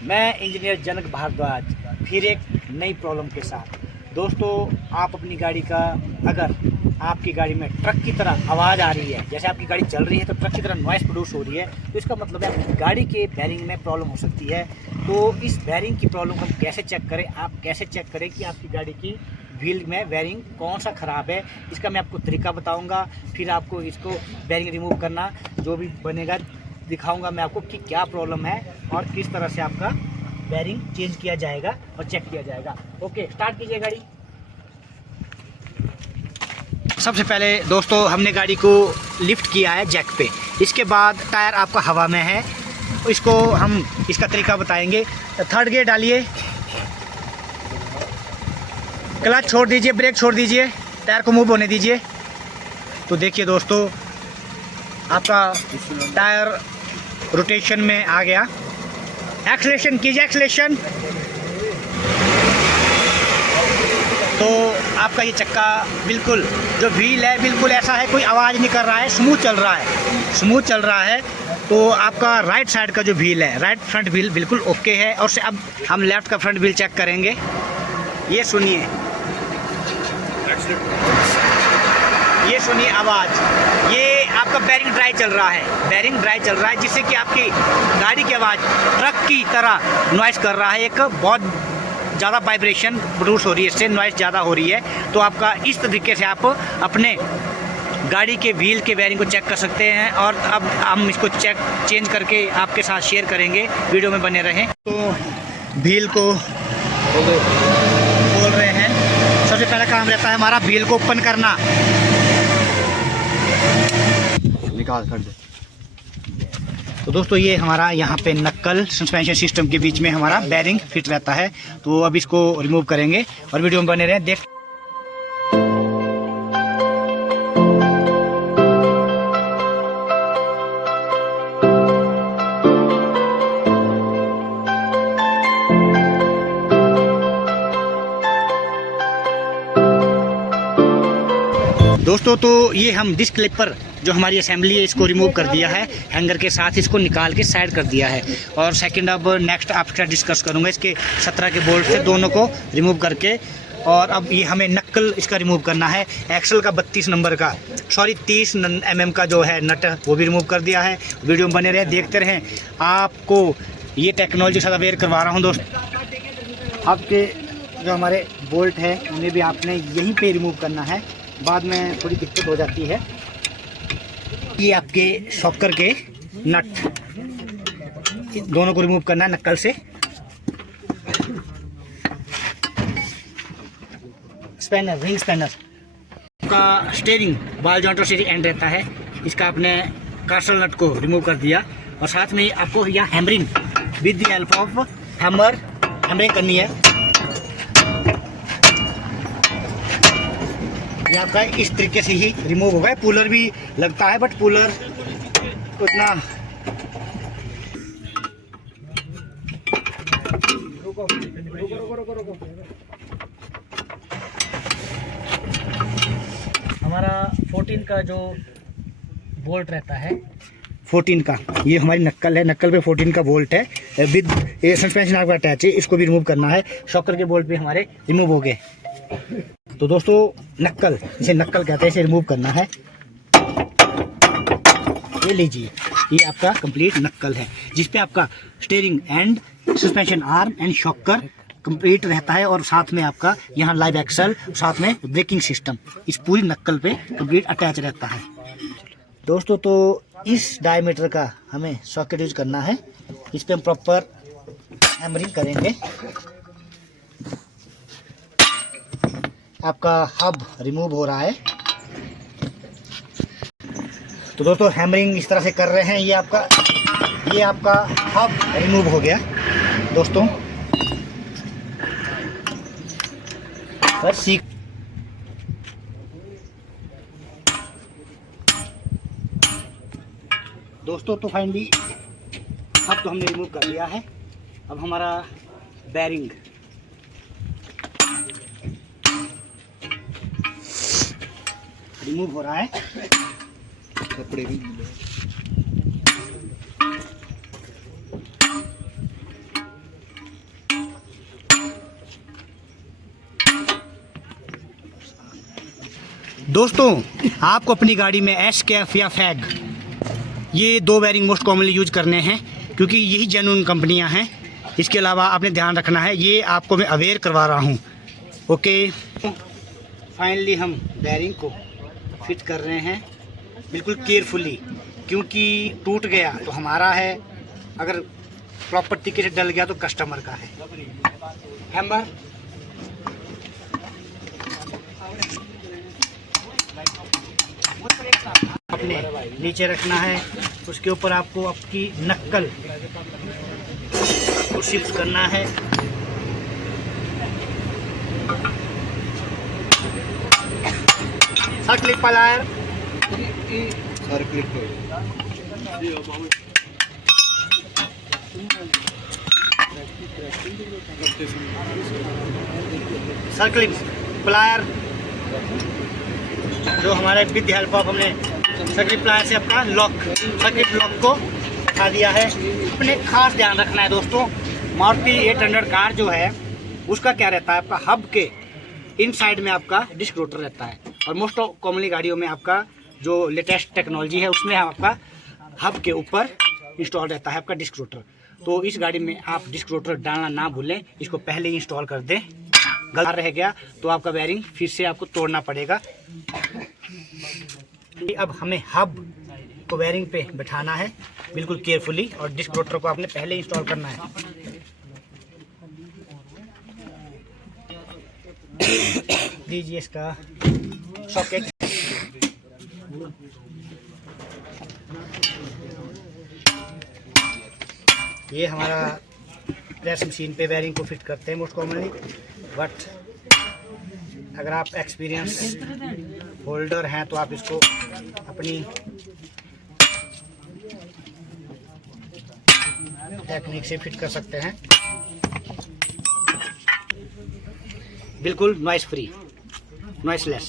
मैं इंजीनियर जनक भारद्वाज फिर एक नई प्रॉब्लम के साथ। दोस्तों, आप अपनी गाड़ी का, अगर आपकी गाड़ी में ट्रक की तरह आवाज़ आ रही है, जैसे आपकी गाड़ी चल रही है तो ट्रक की तरह नॉइस प्रोड्यूस हो रही है, तो इसका मतलब है आपकी गाड़ी के बेयरिंग में प्रॉब्लम हो सकती है। तो इस बेयरिंग की प्रॉब्लम हम कैसे चेक करें, आप कैसे चेक करें कि आपकी गाड़ी की व्हील में बेयरिंग कौन सा ख़राब है, इसका मैं आपको तरीका बताऊंगा। फिर आपको इसको बेयरिंग रिमूव करना जो भी बनेगा दिखाऊंगा मैं आपको कि क्या प्रॉब्लम है और किस तरह से आपका बेयरिंग चेंज किया जाएगा और चेक किया जाएगा। ओके, स्टार्ट कीजिए गाड़ी। सबसे पहले दोस्तों हमने गाड़ी को लिफ्ट किया है जैक पे। इसके बाद टायर आपका हवा में है, इसको हम इसका तरीका बताएंगे। थर्ड गियर डालिए, क्लच छोड़ दीजिए, ब्रेक छोड़ दीजिए, टायर को मूव होने दीजिए। तो देखिए दोस्तों, आपका टायर रोटेशन में आ गया। एक्सेलेरेशन कीजिए, एक्सेलेरेशन। तो आपका ये चक्का बिल्कुल जो व्हील है बिल्कुल ऐसा है, कोई आवाज़ नहीं कर रहा है, स्मूथ चल रहा है, स्मूथ चल रहा है। तो आपका राइट साइड का जो व्हील है, राइट फ्रंट व्हील बिल्कुल ओके है। और से अब हम लेफ़्ट का फ्रंट व्हील चेक करेंगे। ये सुनिए, ये सुनिए आवाज़, ये आपका बेयरिंग ड्राई चल रहा है, बेयरिंग ड्राई चल रहा है, जिससे कि आपकी गाड़ी की आवाज़ ट्रक की तरह नॉइस कर रहा है। एक बहुत ज़्यादा वाइब्रेशन प्रोड्यूस हो रही है, इससे नॉइस ज़्यादा हो रही है। तो आपका इस तरीके से आप अपने गाड़ी के व्हील के बेयरिंग को चेक कर सकते हैं। और अब हम इसको चेंज करके आपके साथ शेयर करेंगे, वीडियो में बने रहें। तो व्हील को खोल रहे हैं। सबसे पहला काम रहता है हमारा व्हील को ओपन करना। निकाल कर दे। तो दोस्तों, ये हमारा यहाँ पे नक्कल सस्पेंशन सिस्टम के बीच में हमारा बेयरिंग फिट रहता है। तो अब इसको रिमूव करेंगे और वीडियो में बने रहें। देख दोस्तों, तो ये हम डिस्क क्लिपर जो हमारी असेंबली है इसको रिमूव कर दिया है, हैंगर के साथ इसको निकाल के साइड कर दिया है। और सेकंड अब नेक्स्ट आपके साथ डिस्कस करूंगा इसके 17 के बोल्ट से दोनों को रिमूव करके। और अब ये हमें नक्कल इसका रिमूव करना है। एक्सल का 32 नंबर का, सॉरी 30 mm का जो है नट, वो भी रिमूव कर दिया है। वीडियो में बने रहे, देखते रहें। आपको ये टेक्नोलॉजी के साथ अवेयर करवा रहा हूँ दोस्त। आपके जो हमारे बोल्ट है उन्हें भी आपने यहीं पर रिमूव करना है, बाद में थोड़ी दिक्कत हो जाती है। ये आपके शॉकर के नट दोनों को रिमूव करना है नक्कल से। स्पैनर, रिंग स्पैनर का स्टीयरिंग बॉल जॉइंट और स्टीयरिंग एंड रहता है, इसका आपने कार्सल नट को रिमूव कर दिया। और साथ में आपको यहाँ hammering with the help of hammering करनी है। ये आपका इस तरीके से ही रिमूव होगा। पुलर भी लगता है बट पुलर उतना हमारा 14 का जो बोल्ट रहता है, 14 का, ये हमारी नक्कल है, नक्कल पे 14 का बोल्ट है विद ये सस्पेंशन आपका अटैच है, इसको भी रिमूव करना है। शॉकर के बोल्ट भी हमारे रिमूव हो गए। तो दोस्तों, नक्कल, इसे नक्कल कहते हैं, इसे रिमूव करना है। ये लीजिए, ये आपका कंप्लीट नक्कल है, जिसपे आपका steering and suspension arm and shocker complete रहता है। और साथ में आपका यहाँ लाइव एक्सल, साथ में ब्रेकिंग सिस्टम इस पूरी नक्कल पे कंप्लीट अटैच रहता है। दोस्तों, तो इस डायमीटर का हमें सॉकेट यूज करना है, इस पर हम प्रॉपर हैमरिंग करेंगे। आपका हब रिमूव हो रहा है। तो दोस्तों, हैमरिंग इस तरह से कर रहे हैं। ये आपका हब रिमूव हो गया दोस्तों। बस दोस्तों, तो फाइनली अब तो हमने रिमूव कर लिया है। अब हमारा बेयरिंग रिमूव हो रहा है। कपड़े भी दोस्तों आपको अपनी गाड़ी में एसकेएफ या फैग ये दो बेयरिंग मोस्ट कॉमनली यूज करने हैं, क्योंकि यही जेन्युइन कंपनियां हैं। इसके अलावा आपने ध्यान रखना है, ये आपको मैं अवेयर करवा रहा हूँ। ओके, फाइनली हम बेयरिंग को फिट कर रहे हैं बिल्कुल केयरफुली, क्योंकि टूट गया तो हमारा है, अगर प्रॉपर तरीके से डल गया तो कस्टमर का है। हैमर अपने नीचे रखना है, उसके ऊपर आपको आपकी नक्कल को शिफ्ट करना है। सर्कल प्लायर, सर्कलिंग प्लायर जो हमारे विद द हेल्प ऑफ हमने सर्कलिंग प्लायर से अपना सर्किट लॉक को हटा दिया है। अपने खास ध्यान रखना है दोस्तों, मारुति 800 कार जो है उसका क्या रहता है, आपका हब के इनसाइड में आपका डिस्क रोटर रहता है, और मोस्ट कॉमनली गाड़ियों में आपका जो लेटेस्ट टेक्नोलॉजी है उसमें आपका हब के ऊपर इंस्टॉल रहता है आपका डिस्क रोटर। तो इस गाड़ी में आप डिस्क रोटर डालना ना भूलें, इसको पहले ही इंस्टॉल कर दें। गलत रह गया तो आपका बेयरिंग फिर से आपको तोड़ना पड़ेगा। अब हमें हब को बेयरिंग पे बैठाना है बिल्कुल केयरफुली, और डिस्क रोटर को आपने पहले इंस्टॉल करना है। लीजिए इसका सॉकेट, ये हमारा प्रेस मशीन पे बेयरिंग को फिट करते हैं मोस्ट कॉमनली, बट अगर आप एक्सपीरियंस होल्डर हैं तो आप इसको अपनी टेक्निक से फिट कर सकते हैं, बिल्कुल नॉइस फ्री, नॉइसलेस।